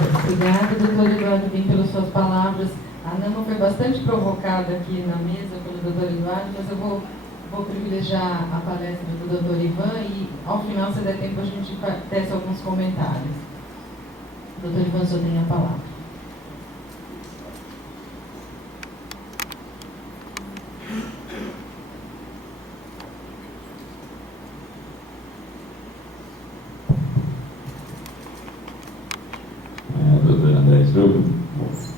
Obrigada, doutor Eduardo Bim, pelas suas palavras. A Nama foi bastante provocada aqui na mesa pelo doutor Eduardo, mas eu vou privilegiar a palestra do doutor Ivan e, ao final, se der tempo, a gente tece alguns comentários. Doutor Ivan, o senhor tem a palavra. Doutor André Struck,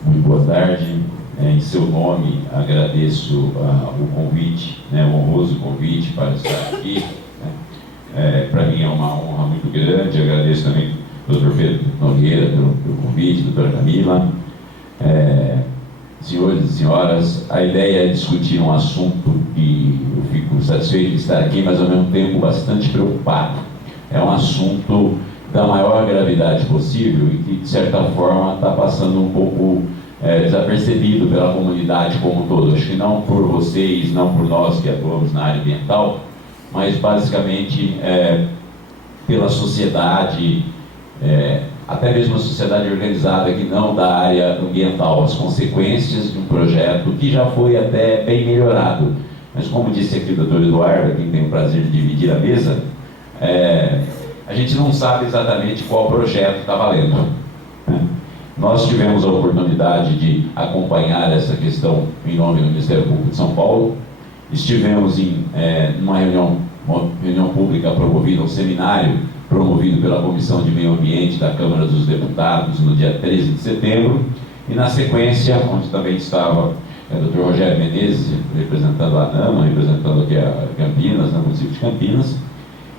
muito boa tarde. Em seu nome, agradeço o convite, o honroso convite para estar aqui. Para mim é uma honra muito grande. Agradeço também ao doutor Pedro Nogueira pelo convite, doutora Camila. Senhores e senhoras, a ideia é discutir um assunto que eu fico satisfeito de estar aqui, mas ao mesmo tempo bastante preocupado. É um assunto da maior gravidade possível e que, de certa forma, está passando um pouco desapercebido pela comunidade como um todo. Acho que não por vocês, não por nós que atuamos na área ambiental, mas basicamente pela sociedade, até mesmo a sociedade organizada que não da área ambiental, as consequências de um projeto que já foi até bem melhorado. Mas como disse aqui o doutor Eduardo, quem tem o prazer de dividir a mesa, a gente não sabe exatamente qual projeto está valendo. Nós tivemos a oportunidade de acompanhar essa questão em nome do Ministério Público de São Paulo. Estivemos em uma reunião pública promovida, um seminário promovido pela Comissão de Meio Ambiente da Câmara dos Deputados no dia 13 de setembro. E na sequência, onde também estava o Dr. Rogério Menezes, representando a ANAMA, representando aqui a Campinas, o município de Campinas.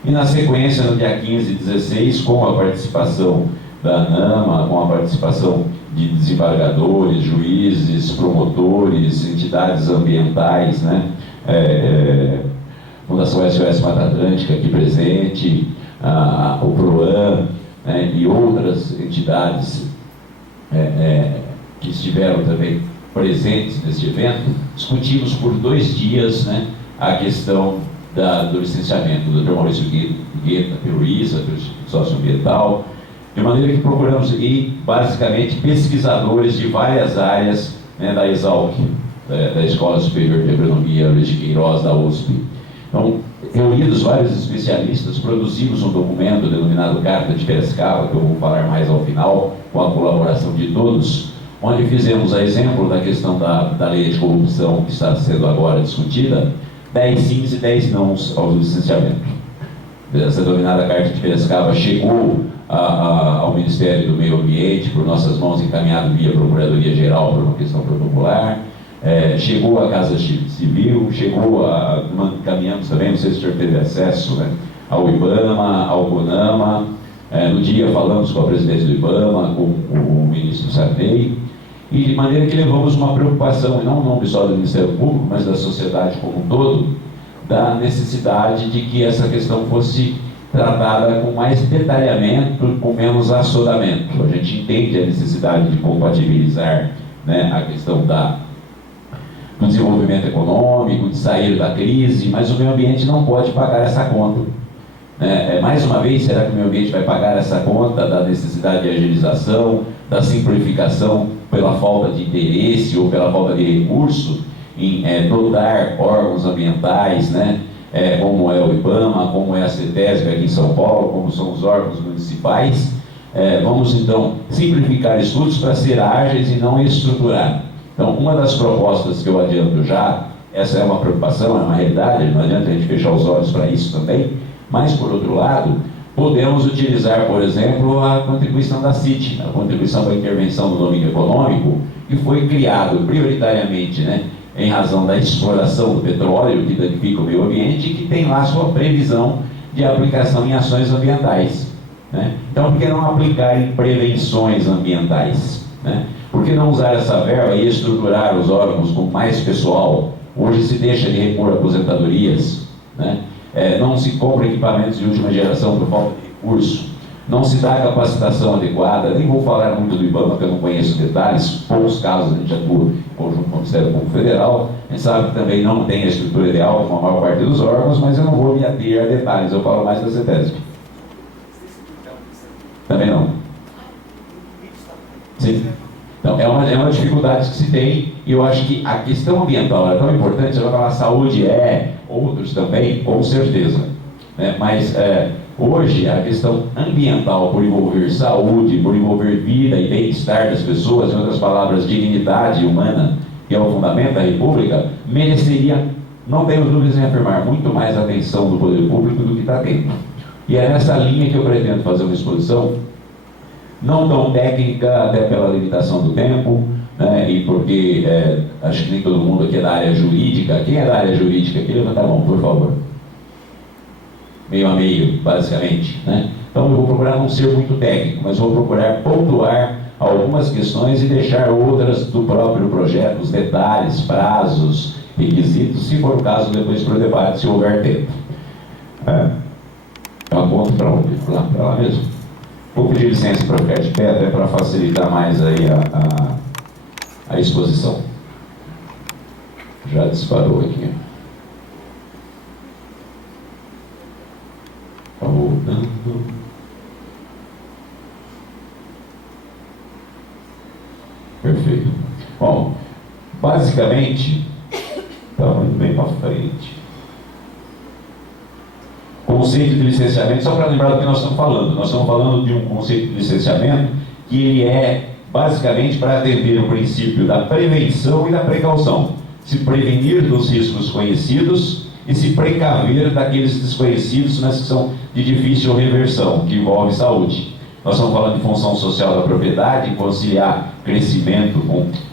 E na sequência, no dia 15 e 16, com a participação da ANAMA, com a participação de desembargadores, juízes, promotores, entidades ambientais, Fundação SOS Mata Atlântica aqui presente, o PROAN, e outras entidades que estiveram também presentes neste evento, discutimos por 2 dias a questão do licenciamento do Dr. Maurício Guetta, pelo ISA, pelo Instituto Socioambiental, de maneira que procuramos ir, basicamente, pesquisadores de várias áreas da ESALC, da Escola Superior de Agronomia Luiz de Queiroz, da USP. Então, reunidos vários especialistas, produzimos um documento denominado Carta de Piracicaba, que eu vou falar mais ao final, com a colaboração de todos, onde fizemos, a exemplo da questão da lei de corrupção que está sendo agora discutida, 10 sims e 10 nãos ao licenciamento. Essa denominada Carta de Piracicaba chegou ao Ministério do Meio Ambiente, por nossas mãos, encaminhado via Procuradoria-Geral por uma questão protocolar, chegou à Casa Civil, encaminhamos também, não sei se o senhor teve acesso, ao IBAMA, ao CONAMA. No dia falamos com a presidente do IBAMA, com o ministro Sarney, e de maneira que levamos uma preocupação, e não só do Ministério Público, mas da sociedade como um todo, da necessidade de que essa questão fosse tratada com mais detalhamento, com menos assodamento. A gente entende a necessidade de compatibilizar a questão do desenvolvimento econômico, de sair da crise, mas o meio ambiente não pode pagar essa conta. Mais uma vez, será que o meio ambiente vai pagar essa conta da necessidade de agilização, da simplificação pela falta de interesse ou pela falta de recurso em dotar órgãos ambientais, como é o IBAMA, como é a CETESB aqui em São Paulo, como são os órgãos municipais? Vamos então simplificar estudos para ser ágeis e não estruturar. Então, uma das propostas que eu adianto já, essa é uma preocupação, é uma realidade, não adianta a gente fechar os olhos para isso também, mas, por outro lado, podemos utilizar, por exemplo, a contribuição da CIT, a contribuição para a intervenção no domínio econômico, que foi criado prioritariamente, em razão da exploração do petróleo que danifica o meio ambiente e que tem lá sua previsão de aplicação em ações ambientais. Então, por que não aplicar em prevenções ambientais? Por que não usar essa verba e estruturar os órgãos com mais pessoal? Hoje se deixa de repor aposentadorias, não se compra equipamentos de última geração por falta de recurso, não se dá capacitação adequada. Nem vou falar muito do IBAMA, que eu não conheço detalhes, poucos casos a gente atua em conjunto com o Ministério Público Federal, a gente sabe que também não tem a estrutura ideal com a maior parte dos órgãos, mas eu não vou me ater a detalhes, eu falo mais da CETESB. Também não. Sim. Então, é uma dificuldade que se tem, e eu acho que a questão ambiental é tão importante. Você vai falar saúde, outros também, com certeza, né? Mas hoje a questão ambiental, por envolver saúde, por envolver vida e bem-estar das pessoas, em outras palavras, dignidade humana, que é o fundamento da República, mereceria, não tenho dúvidas em afirmar, muito mais atenção do poder público do que está tendo. E é nessa linha que eu pretendo fazer uma exposição, não tão técnica, até pela limitação do tempo, né, e porque acho que nem todo mundo aqui é da área jurídica. Quem é da área jurídica aqui, levanta a mão, por favor. Meio a meio, basicamente, né? Então eu vou procurar não ser muito técnico, mas vou procurar pontuar algumas questões e deixar outras do próprio projeto, os detalhes, prazos, requisitos, se for o caso, depois para o debate, se houver tempo. Eu aponto para onde? Para lá mesmo. Vou pedir licença para ficar de pé, até para facilitar mais aí a exposição. Já disparou aqui. Está voltando. Perfeito. Bom, basicamente, estamos indo bem para frente. Conceito de licenciamento, só para lembrar do que nós estamos falando. Nós estamos falando de um conceito de licenciamento que ele é basicamente para atender o princípio da prevenção e da precaução. Se prevenir dos riscos conhecidos e se precaver daqueles desconhecidos, mas que são de difícil reversão, que envolve saúde. Nós estamos falando de função social da propriedade, conciliar crescimento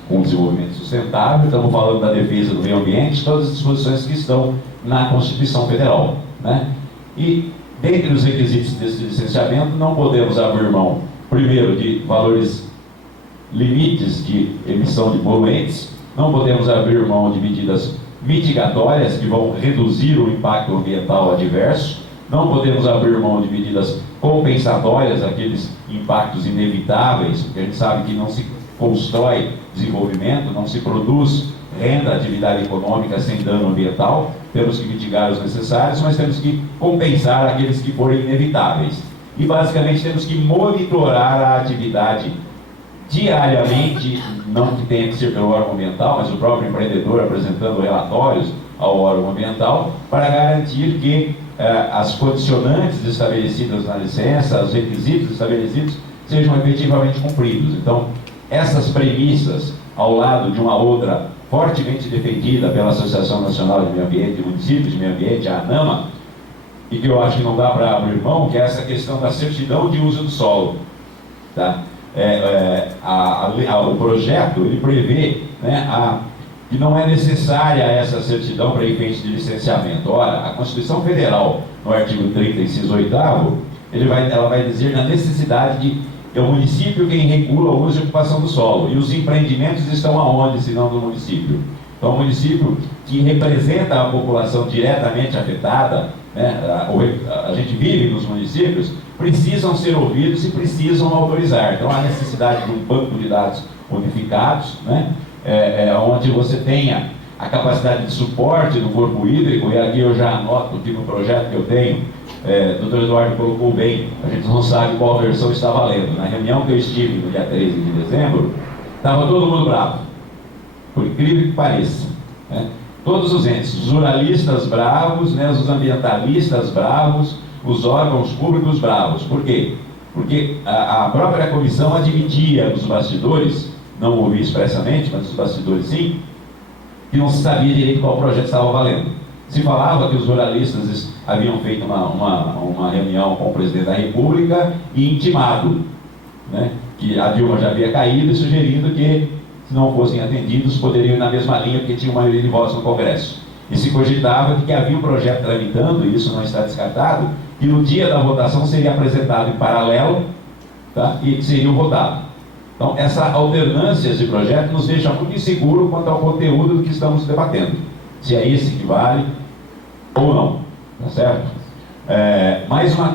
com desenvolvimento sustentável, estamos falando da defesa do meio ambiente, todas as disposições que estão na Constituição Federal, né? E, dentre os requisitos desse licenciamento, não podemos abrir mão, primeiro, de valores limites de emissão de poluentes, não podemos abrir mão de medidas mitigatórias que vão reduzir o impacto ambiental adverso, não podemos abrir mão de medidas compensatórias, aqueles impactos inevitáveis, porque a gente sabe que não se constrói desenvolvimento, não se produz renda, atividade econômica sem dano ambiental. Temos que mitigar os necessários, mas temos que compensar aqueles que forem inevitáveis. E basicamente temos que monitorar a atividade diariamente, não que tenha que ser pelo órgão ambiental, mas o próprio empreendedor apresentando relatórios ao órgão ambiental, para garantir que as condicionantes estabelecidas na licença, os requisitos estabelecidos, sejam efetivamente cumpridos. Então, essas premissas, ao lado de uma outra fortemente defendida pela Associação Nacional de Meio Ambiente e Municípios de Meio Ambiente, a ANAMA, e que eu acho que não dá para abrir mão, que é essa questão da certidão de uso do solo. Tá? O projeto ele prevê, né, que não é necessária essa certidão para efeitos de licenciamento. Ora, a Constituição Federal, no artigo 30, inciso 8º, ela vai dizer na necessidade de é o município quem regula o uso e ocupação do solo. E os empreendimentos estão aonde, se não no município? Então, o município que representa a população diretamente afetada, né, a gente vive nos municípios, precisam ser ouvidos e precisam autorizar. Então, há necessidade de um banco de dados unificados, né, onde você tenha a capacidade de suporte do corpo hídrico, e aqui eu já anoto que no projeto que eu tenho, o Dr. Eduardo colocou bem, a gente não sabe qual versão está valendo. Na reunião que eu estive no dia 13 de dezembro, estava todo mundo bravo, por incrível que pareça, né? Todos os entes, os ruralistas bravos, né, os ambientalistas bravos, os órgãos públicos bravos. Por quê? Porque a própria comissão admitia nos bastidores, não ouvi expressamente, mas nos bastidores sim, que não se sabia direito qual projeto estava valendo. Se falava que os ruralistas haviam feito uma reunião com o presidente da República e intimado, né, que a Dilma já havia caído, e sugerindo que, se não fossem atendidos, poderiam ir na mesma linha, porque tinha maioria de votos no Congresso. E se cogitava de que havia um projeto tramitando, e isso não está descartado, que no dia da votação seria apresentado em paralelo, tá, e seria votado. Então, essa alternância de projeto nos deixa muito inseguro quanto ao conteúdo do que estamos debatendo. Se é esse que vale ou não, tá certo?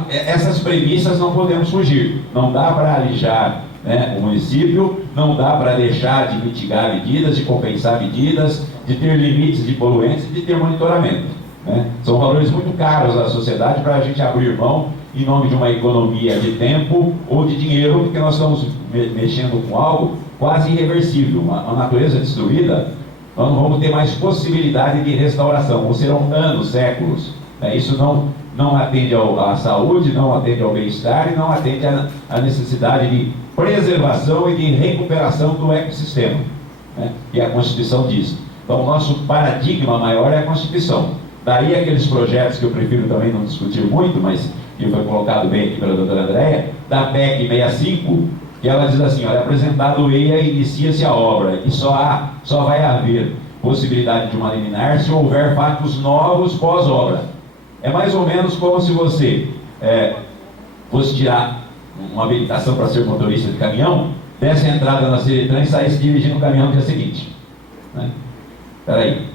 Essas premissas não podemos fugir. Não dá para alijar, né, o município, não dá para deixar de mitigar medidas, de compensar medidas, de ter limites de poluentes e de ter monitoramento, né? São valores muito caros à sociedade para a gente abrir mão em nome de uma economia de tempo ou de dinheiro, porque nós estamos mexendo com algo quase irreversível. A natureza destruída, nós não vamos ter mais possibilidade de restauração, ou serão anos, séculos. Isso não atende à saúde, não atende ao bem-estar e não atende à necessidade de preservação e de recuperação do ecossistema, né? E a Constituição diz. Então, o nosso paradigma maior é a Constituição. Daí aqueles projetos que eu prefiro também não discutir muito, mas que foi colocado bem aqui pela doutora Andréia, da PEC 65, que ela diz assim, olha, apresentado o EIA, inicia-se a obra, e só vai haver possibilidade de uma liminar se houver fatos novos pós-obra. É mais ou menos como se você fosse tirar uma habilitação para ser motorista de caminhão, desse a entrada na Seretran e saísse dirigindo o caminhão no dia seguinte. Né? Espera aí,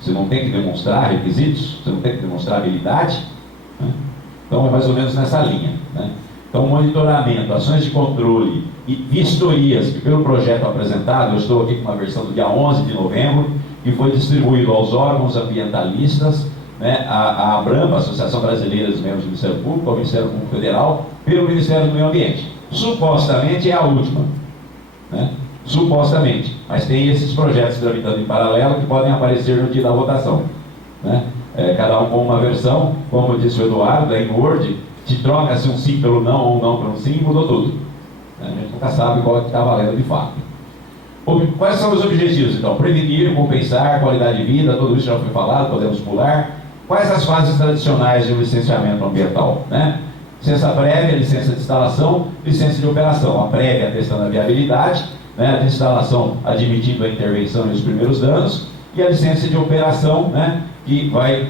você não tem que demonstrar requisitos, você não tem que demonstrar habilidade, né? Então é mais ou menos nessa linha, né? Então, monitoramento, ações de controle e vistorias, que pelo projeto apresentado, eu estou aqui com uma versão do dia 11 de novembro, que foi distribuído aos órgãos ambientalistas, né, a ABRAMPA, Associação Brasileira dos Membros do Ministério Público, ao Ministério Público Federal, pelo Ministério do Meio Ambiente. Supostamente é a última, né? Supostamente, mas tem esses projetos tramitando em paralelo que podem aparecer no dia da votação, né? Cada um com uma versão, como disse o Eduardo, em Word, te troca-se um sim pelo não ou um não pelo sim e mudou tudo. A gente nunca sabe qual é que está valendo de fato. Quais são os objetivos, então? Prevenir, compensar, qualidade de vida, tudo isso já foi falado, podemos pular. Quais as fases tradicionais de um licenciamento ambiental, né? Licença prévia, licença de instalação, licença de operação. A prévia atestando a viabilidade, né? A de instalação admitindo a intervenção e os primeiros danos, e a licença de operação, né? Que vai,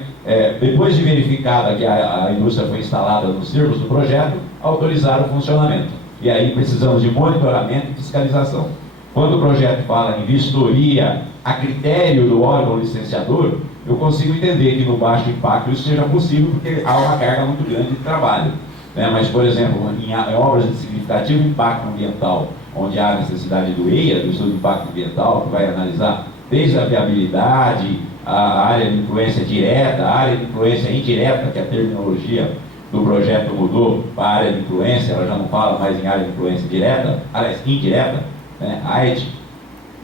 depois de verificada que a indústria foi instalada nos termos do projeto, autorizar o funcionamento. E aí precisamos de monitoramento e fiscalização. Quando o projeto fala em vistoria a critério do órgão licenciador, eu consigo entender que no baixo impacto isso seja possível, porque há uma carga muito grande de trabalho, né? Mas, por exemplo, em obras de significativo impacto ambiental, onde há necessidade do EIA, do estudo de impacto ambiental, que vai analisar desde a viabilidade, a área de influência direta, a área de influência indireta, que a terminologia do projeto mudou para a área de influência, ela já não fala mais em área de influência direta, aliás, indireta, né? A AED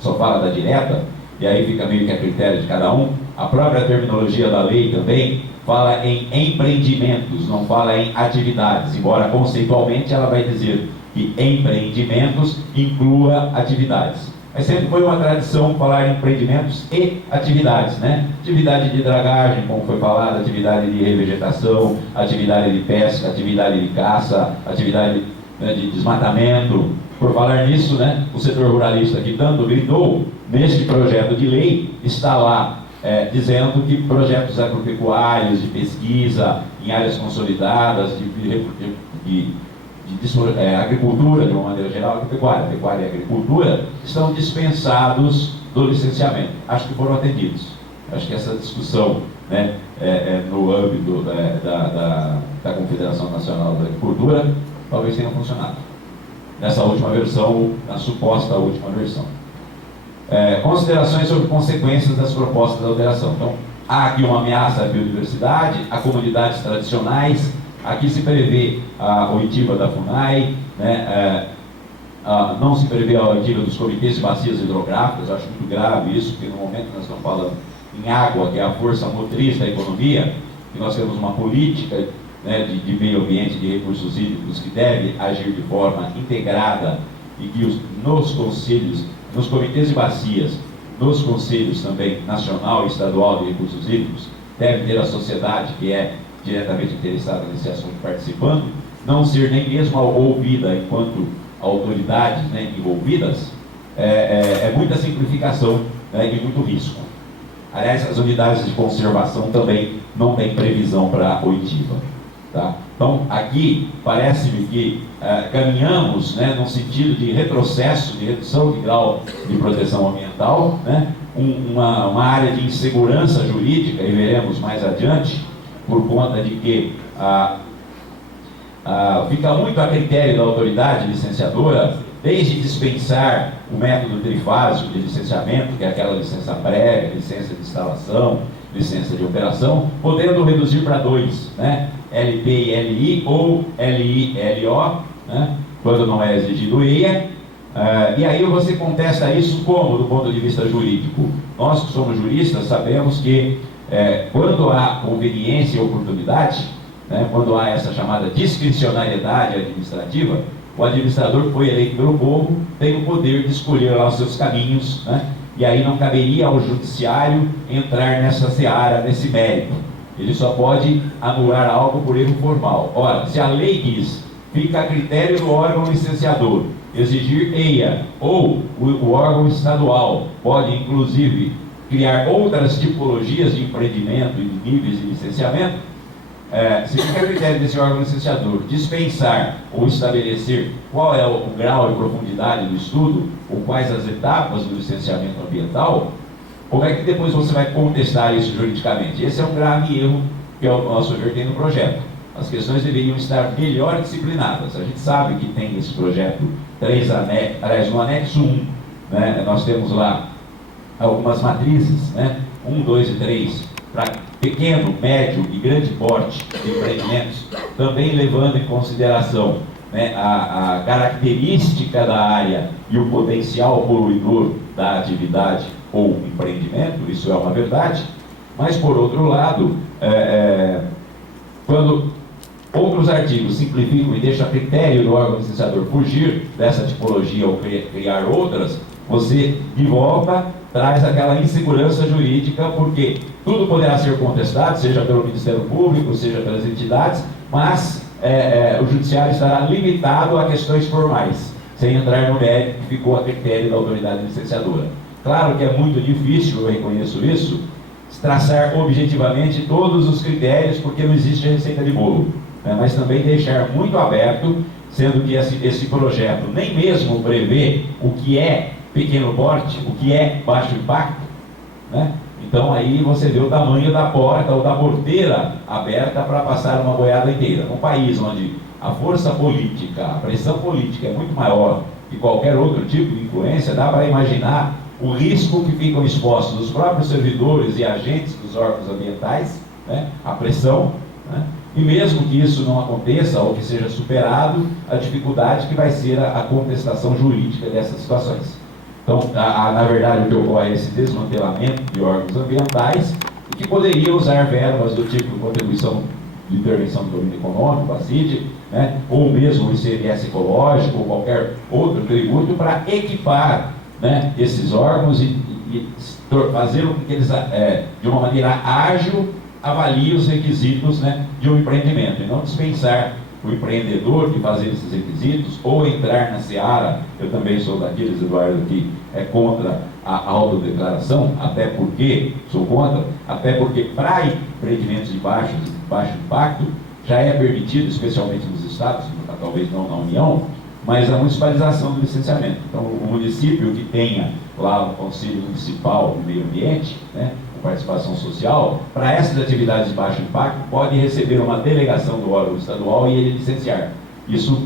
só fala da direta, e aí fica meio que a critério de cada um. A própria terminologia da lei também fala em empreendimentos, não fala em atividades, embora conceitualmente ela vai dizer que empreendimentos inclua atividades. Mas sempre foi uma tradição falar em empreendimentos e atividades, né? Atividade de dragagem, como foi falado, atividade de revegetação, atividade de pesca, atividade de caça, atividade, né, de desmatamento. Por falar nisso, né, o setor ruralista que tanto gritou, neste projeto de lei, está lá dizendo que projetos agropecuários, de pesquisa, em áreas consolidadas, agricultura, de uma maneira geral, pecuária e agricultura, estão dispensados do licenciamento. Acho que foram atendidos. Acho que essa discussão, né, no âmbito da Confederação Nacional da Agricultura, talvez tenha funcionado. Nessa última versão, na suposta última versão. Considerações sobre consequências das propostas de alteração. Então, há aqui uma ameaça à biodiversidade, a comunidades tradicionais. Aqui se prevê a oitiva da FUNAI, né? Não se prevê a oitiva dos comitês de bacias hidrográficas. Eu acho muito grave isso, porque no momento que nós estamos falando em água, que é a força motriz da economia, que nós temos uma política, né, de meio ambiente, de recursos hídricos, que deve agir de forma integrada e que nos conselhos, nos comitês de bacias, nos conselhos também nacional e estadual de recursos hídricos, deve ter a sociedade que é diretamente interessada nesse assunto participando, não ser nem mesmo ouvida enquanto autoridades, né, envolvidas, é muita simplificação, né, e muito risco. Aliás, as unidades de conservação também não têm previsão para oitiva. Tá? Então, aqui parece-me que caminhamos, né, num sentido de retrocesso, de redução de grau de proteção ambiental, né, uma área de insegurança jurídica, e veremos mais adiante, por conta de que fica muito a critério da autoridade licenciadora, desde dispensar o método trifásico de licenciamento, que é aquela licença prévia, licença de instalação, licença de operação, podendo reduzir para 2, né? LP e LI ou LI e LO, né? Quando não é exigido EIA, E aí você contesta isso como, do ponto de vista jurídico? Nós que somos juristas sabemos que quando há conveniência e oportunidade, né, quando há essa chamada discricionariedade administrativa, o administrador que foi eleito pelo povo tem o poder de escolher lá os seus caminhos, né, e aí não caberia ao judiciário entrar nessa seara, nesse mérito. Ele só pode anular algo por erro formal. Ora, se a lei diz, fica a critério do órgão licenciador exigir EIA, ou o órgão estadual pode, inclusive, criar outras tipologias de empreendimento e de níveis de licenciamento, se fica a critério desse órgão licenciador dispensar ou estabelecer qual é o grau e profundidade do estudo, ou quais as etapas do licenciamento ambiental, como é que depois você vai contestar isso juridicamente? Esse é um grave erro que, ao nosso ver, tem no projeto. As questões deveriam estar melhor disciplinadas. A gente sabe que tem esse projeto 3 anexos, aliás, no anexo 1, né, nós temos lá algumas matrizes, né, 1, 2 e 3, para pequeno, médio e grande porte de empreendimentos, também levando em consideração, né, a característica da área e o potencial poluidor da atividade ou empreendimento, isso é uma verdade, mas por outro lado, quando outros artigos simplificam e deixam a critério do órgão licenciador fugir dessa tipologia ou criar outras, você, de volta, traz aquela insegurança jurídica, porque tudo poderá ser contestado, seja pelo Ministério Público, seja pelas entidades, mas o judiciário estará limitado a questões formais, sem entrar no mérito que ficou a critério da autoridade licenciadora. Claro que é muito difícil, eu reconheço isso, traçar objetivamente todos os critérios, porque não existe receita de bolo, né? Mas também deixar muito aberto, sendo que esse projeto nem mesmo prevê o que é pequeno porte, o que é baixo impacto, né? Então aí você vê o tamanho da porta ou da porteira aberta para passar uma boiada inteira. Num país onde a força política, a pressão política é muito maior que qualquer outro tipo de influência, dá para imaginar o risco que ficam expostos os próprios servidores e agentes dos órgãos ambientais, né, a pressão, né, e mesmo que isso não aconteça ou que seja superado, a dificuldade que vai ser a contestação jurídica dessas situações. Então, na verdade, o que ocorre é esse desmantelamento de órgãos ambientais e que poderia usar verbas do tipo contribuição de intervenção do domínio econômico, a CID, né, ou mesmo o ICMS ecológico ou qualquer outro tributo para equipar, né, esses órgãos e fazer com que eles, de uma maneira ágil, avaliem os requisitos, né, de um empreendimento, e não dispensar o empreendedor de fazer esses requisitos ou entrar na seara. Eu também sou daqueles, Eduardo, que é contra a autodeclaração, até porque, sou contra, até porque para empreendimentos de baixo impacto já é permitido, especialmente nos estados, talvez não na União, mas a municipalização do licenciamento. Então, o município que tenha lá o Conselho Municipal do Meio Ambiente, né, com participação social, para essas atividades de baixo impacto, pode receber uma delegação do órgão estadual e ele licenciar. Isso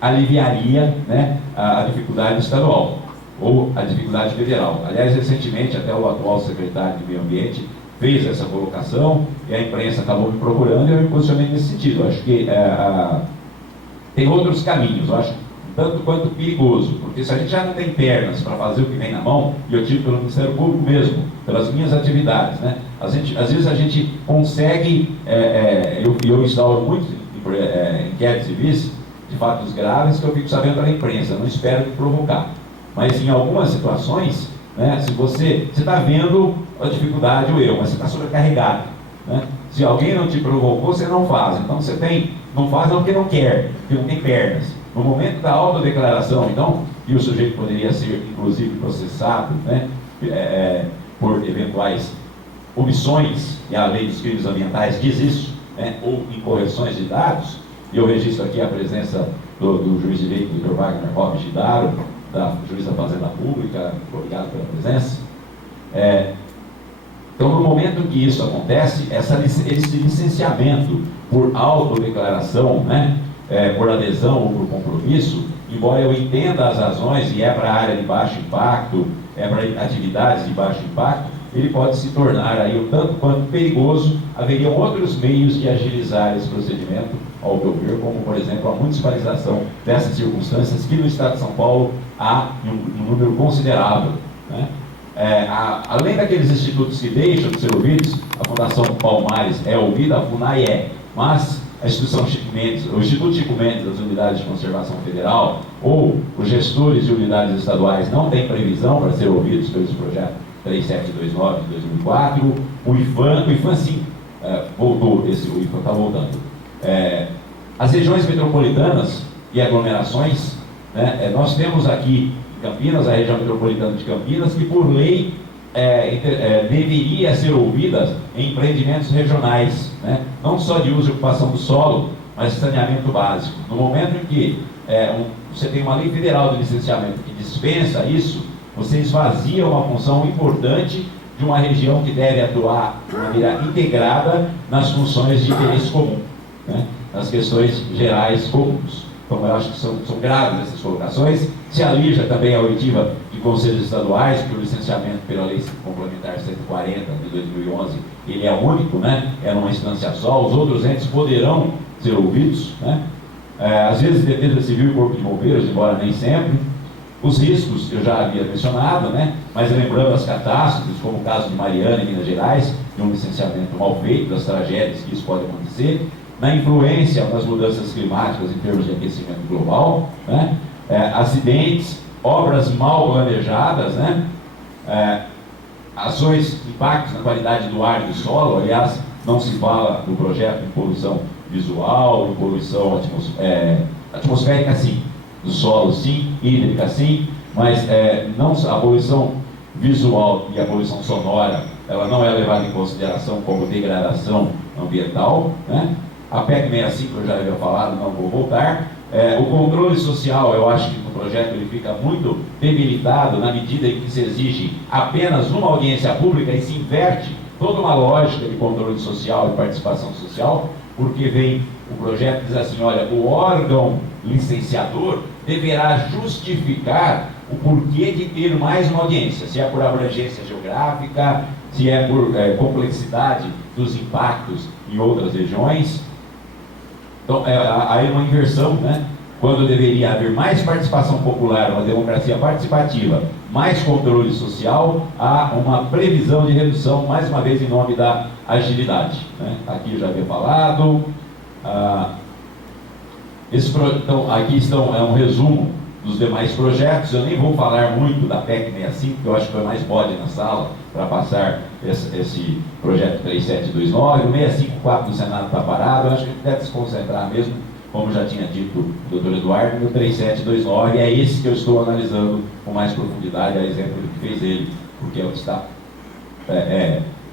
aliviaria, né, a dificuldade estadual ou a dificuldade federal. Aliás, recentemente, até o atual secretário de Meio Ambiente fez essa colocação e a imprensa acabou me procurando e eu me posicionei nesse sentido. Eu acho que tem outros caminhos, eu acho tanto quanto perigoso, porque se a gente já não tem pernas para fazer o que vem na mão, e eu tive pelo Ministério Público mesmo, pelas minhas atividades, né? Às vezes a gente consegue, eu instauro muito inquéritos civis de fatos graves que eu fico sabendo pela imprensa, não espero me provocar. Mas em algumas situações, né, se você está vendo a dificuldade, o erro, mas você está sobrecarregado, né? Se alguém não te provocou, você não faz. Então você não faz não porque não quer, porque não tem pernas. No momento da autodeclaração, então, que o sujeito poderia ser, inclusive, processado, né, por eventuais omissões, e a lei dos crimes ambientais diz isso, né, ou incorreções de dados, e eu registro aqui a presença do juiz de direito, Dr. Wagner Robes Gidaro, da juiz da Fazenda Pública, obrigado pela presença. Então, no momento que isso acontece, esse licenciamento por autodeclaração, né, por adesão ou por compromisso, embora eu entenda as razões e é para a área de baixo impacto, é para atividades de baixo impacto, ele pode se tornar aí um tanto quanto perigoso. Haveriam outros meios de agilizar esse procedimento, ao meu ver, como, por exemplo, a municipalização dessas circunstâncias que no Estado de São Paulo há um número considerável, né? Além daqueles institutos que deixam de ser ouvidos, a Fundação Palmares é ouvida, a FUNAI é, mas a instituição Chico Mendes, o Instituto Chico Mendes das Unidades de Conservação Federal ou os gestores de unidades estaduais não têm previsão para ser ouvidos pelos projetos 3729 de 2004, o IFAM sim, voltou, o IFAM está voltando. As regiões metropolitanas e aglomerações, né, nós temos aqui em Campinas, a região metropolitana de Campinas, que por lei deveria ser ouvida em empreendimentos regionais, né, não só de uso e ocupação do solo, mas saneamento básico. No momento em que você tem uma lei federal de licenciamento que dispensa isso, você esvazia uma função importante de uma região que deve atuar de maneira integrada nas funções de interesse comum, né, nas questões gerais comuns. Então, eu acho que são graves essas colocações. Se alija também a oitiva de conselhos estaduais, que o licenciamento pela Lei Complementar 140 de 2011, ele é único, né? É numa instância só. Os outros entes poderão ser ouvidos, né? Às vezes, Defesa Civil e Corpo de Bombeiros, embora nem sempre. Os riscos, eu já havia mencionado, né? Mas lembrando as catástrofes, como o caso de Mariana, em Minas Gerais, de um licenciamento mal feito, das tragédias que isso pode acontecer, na influência das mudanças climáticas em termos de aquecimento global, né? Acidentes, obras mal planejadas, né? Ações, impactos na qualidade do ar e do solo. Aliás, não se fala no projeto em poluição visual, em poluição atmosférica sim, do solo sim, hídrica sim, mas não, a poluição visual e a poluição sonora, ela não é levada em consideração como degradação ambiental, né? A PEC 65, eu já havia falado, não vou voltar. O controle social, eu acho que no projeto ele fica muito debilitado na medida em que se exige apenas uma audiência pública e se inverte toda uma lógica de controle social e participação social, porque vem o projeto que diz assim, olha, o órgão licenciador deverá justificar o porquê de ter mais uma audiência, se é por abrangência geográfica, se é por complexidade dos impactos em outras regiões. Então, aí uma inversão, né? Quando deveria haver mais participação popular, uma democracia participativa, mais controle social, há uma previsão de redução, mais uma vez em nome da agilidade, né? Aqui eu já havia falado. Então, aqui estão, um resumo dos demais projetos. Eu nem vou falar muito da PEC 65, porque eu acho que foi mais bode na sala para passar esse projeto 3729. O 654 do Senado está parado. Eu acho que a gente deve se concentrar mesmo, como já tinha dito o doutor Eduardo, no 3729. É esse que eu estou analisando com mais profundidade, a exemplo do que fez ele, porque é o que está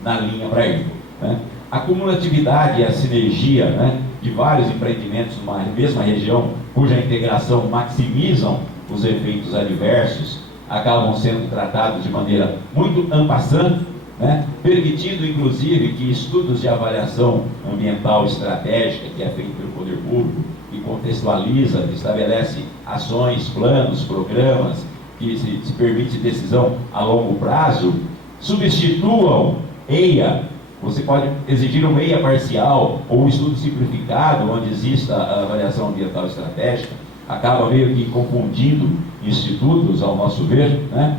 na linha para ele, né? A cumulatividade e a sinergia, né, de vários empreendimentos numa mesma região, cuja integração maximizam os efeitos adversos, acabam sendo tratados de maneira muito en passant, né, permitindo inclusive que estudos de avaliação ambiental estratégica, que é feito pelo poder público, que contextualiza, estabelece ações, planos, programas, que se permite decisão a longo prazo, substituam EIA. Você pode exigir um EIA parcial ou um estudo simplificado, onde exista a avaliação ambiental estratégica, acaba meio que confundindo institutos, ao nosso ver, né?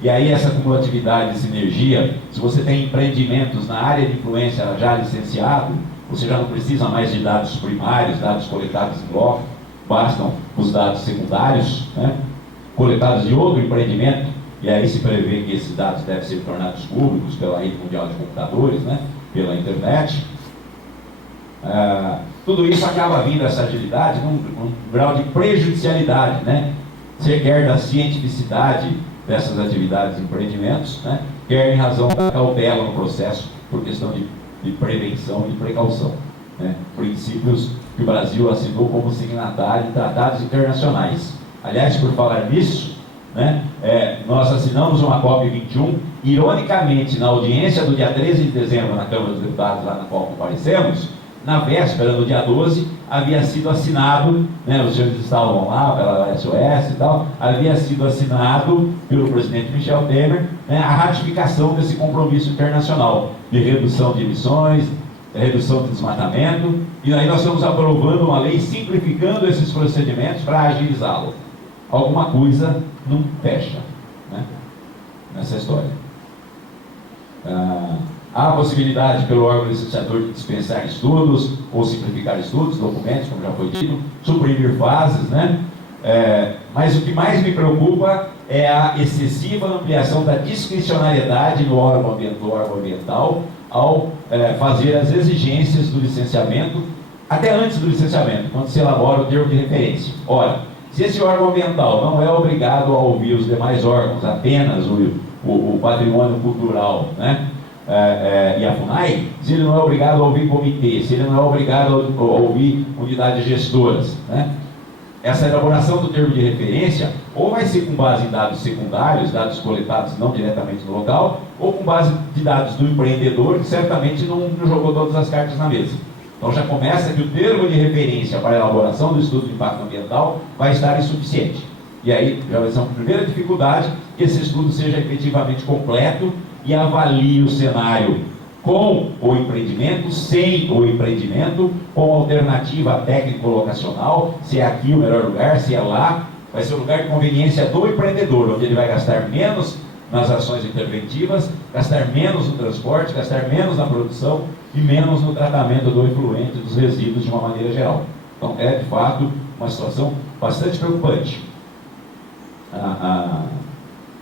E aí essa cumulatividade e sinergia, se você tem empreendimentos na área de influência já licenciado, você já não precisa mais de dados primários, dados coletados em bloco, bastam os dados secundários, né, coletados de outro empreendimento. E aí se prevê que esses dados devem ser tornados públicos pela rede mundial de computadores, né, pela internet. Tudo isso acaba vindo, essa agilidade, num grau de prejudicialidade, né, quer da cientificidade dessas atividades e empreendimentos, né, quer em razão da cautela no processo, por questão de prevenção e precaução, né, princípios que o Brasil assinou como signatário de tratados internacionais. Aliás, por falar nisso, né, nós assinamos uma COP21, ironicamente, na audiência do dia 13 de dezembro na Câmara dos Deputados, lá na qual comparecemos, na véspera, no dia 12, havia sido assinado, né, os senhores estavam lá pela SOS e tal, havia sido assinado pelo presidente Michel Temer, né, a ratificação desse compromisso internacional de redução de emissões, redução de desmatamento, E aí nós estamos aprovando uma lei simplificando esses procedimentos para agilizá-lo. Alguma coisa não fecha, né, nessa história. Há a possibilidade pelo órgão licenciador de dispensar estudos ou simplificar estudos, documentos, como já foi dito, suprimir fases, né? Mas o que mais me preocupa é a excessiva ampliação da discricionariedade no órgão ambiental ao fazer as exigências do licenciamento, até antes do licenciamento, quando se elabora o termo de referência. Ora, se esse órgão ambiental não é obrigado a ouvir os demais órgãos, apenas o patrimônio cultural, né, e a FUNAI, se ele não é obrigado a ouvir comitê, se ele não é obrigado a ouvir unidades gestoras, né, essa elaboração do termo de referência ou vai ser com base em dados secundários, dados coletados não diretamente no local, ou com base de dados do empreendedor, que certamente não jogou todas as cartas na mesa. Então já começa que o termo de referência para a elaboração do estudo de impacto ambiental vai estar insuficiente. E aí já vai ser uma primeira dificuldade que esse estudo seja efetivamente completo e avalie o cenário com o empreendimento, sem o empreendimento, com alternativa técnico-locacional, se é aqui o melhor lugar, se é lá, vai ser o lugar de conveniência do empreendedor, onde ele vai gastar menos nas ações interventivas, gastar menos no transporte, gastar menos na produção e menos no tratamento do efluente dos resíduos de uma maneira geral. Então é de fato uma situação bastante preocupante.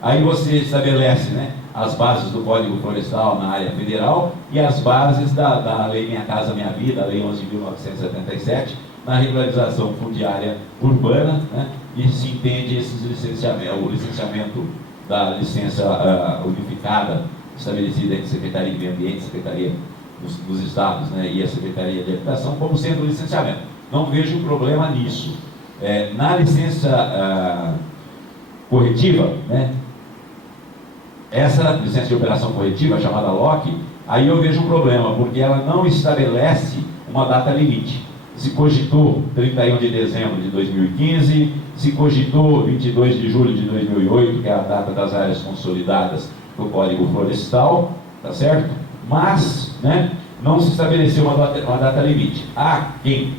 Aí você estabelece, né, as bases do Código Florestal na área federal e as bases da Lei Minha Casa Minha Vida, a Lei 11.977, na regularização fundiária urbana, né, e se entende esses licenciamentos, o licenciamento da licença unificada estabelecida entre Secretaria de Meio Ambiente, Secretaria dos Estados, né, e a Secretaria de Habitação como sendo licenciamento. Não vejo problema nisso. Na licença corretiva, né, essa licença de operação corretiva, chamada LOC, aí eu vejo um problema, porque ela não estabelece uma data limite. Se cogitou 31 de dezembro de 2015, se cogitou 22 de julho de 2008, que é a data das áreas consolidadas do Código Florestal, tá certo? Mas, né, não se estabeleceu uma data limite. Há quem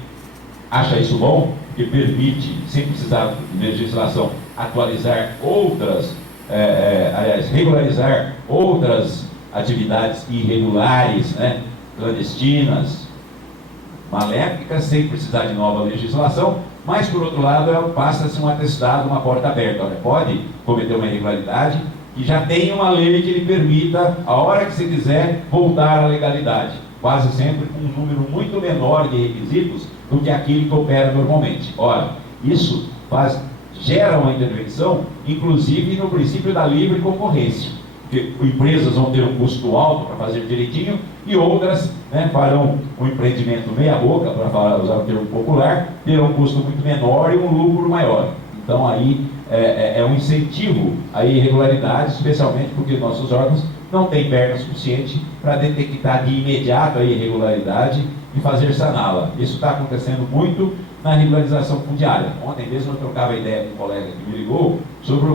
acha isso bom, que permite, sem precisar de legislação, atualizar outras, regularizar outras atividades irregulares, né, clandestinas, maléficas, sem precisar de nova legislação, mas, por outro lado, passa-se um atestado, uma porta aberta. Olha, pode cometer uma irregularidade e já tem uma lei que lhe permita, a hora que você quiser, voltar à legalidade, quase sempre com um número muito menor de requisitos do que aquele que opera normalmente. Ora, isso gera uma intervenção, inclusive no princípio da livre concorrência, porque empresas vão ter um custo alto para fazer direitinho e outras, né, farão um empreendimento meia boca, para usar o termo popular, terão um custo muito menor e um lucro maior. Então aí é um incentivo à irregularidade, especialmente porque nossos órgãos não têm perna suficiente para detectar de imediato a irregularidade e fazer saná-la. Isso está acontecendo muito na regularização fundiária. Ontem mesmo eu trocava ideia com um colega que me ligou sobre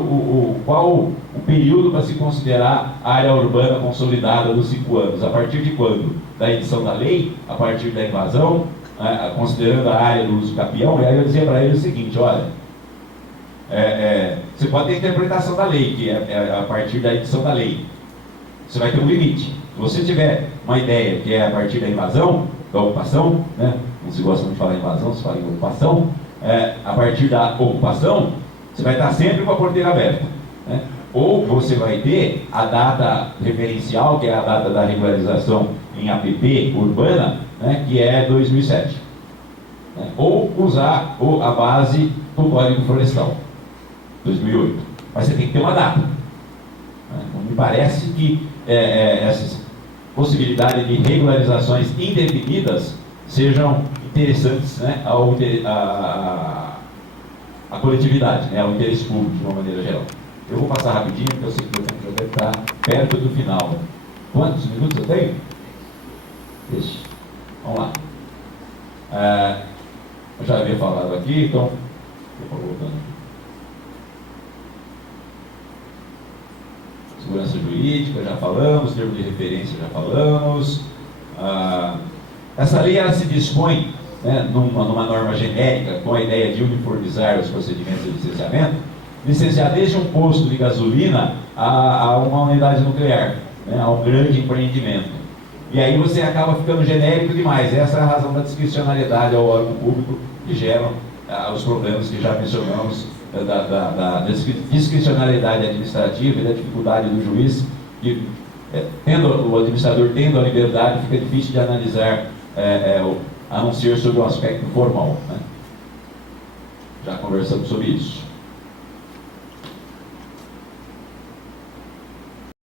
qual o período para se considerar área urbana consolidada dos 5 anos. A partir de quando? Da edição da lei, a partir da invasão, considerando a área do uso capião. E aí eu dizia para ele o seguinte: olha, você pode ter interpretação da lei, que é a partir da edição da lei. Você vai ter um limite. Se você tiver uma ideia que é a partir da invasão, da ocupação, né? Não se gosta muito de falar em invasão, se fala em ocupação, a partir da ocupação, você vai estar sempre com a porteira aberta, né? Ou você vai ter a data referencial, que é a data da regularização em APP urbana, né? Que é 2007, né? Ou usar a base do Código Florestal, 2008. Mas você tem que ter uma data, né? Então, me parece que essas possibilidades de regularizações indefinidas sejam interessantes, né, à coletividade, né, ao interesse público de uma maneira geral. Eu vou passar rapidinho, porque eu sei que o tempo já deve estar perto do final. Quantos minutos eu tenho? Deixa. Vamos lá. Eu já havia falado aqui, então vou voltando aqui. Segurança jurídica, já falamos. Termo de referência, já falamos. Essa lei ela se dispõe, né, numa norma genérica, com a ideia de uniformizar os procedimentos de licenciamento, licenciar desde um posto de gasolina a uma unidade nuclear, né, a um grande empreendimento. E aí você acaba ficando genérico demais. Essa é a razão da discricionariedade ao órgão público que geram os problemas que já mencionamos, da discricionariedade administrativa e da dificuldade do juiz, que o administrador tendo a liberdade, fica difícil de analisar, a não ser sobre o aspecto formal, né? Já conversamos sobre isso.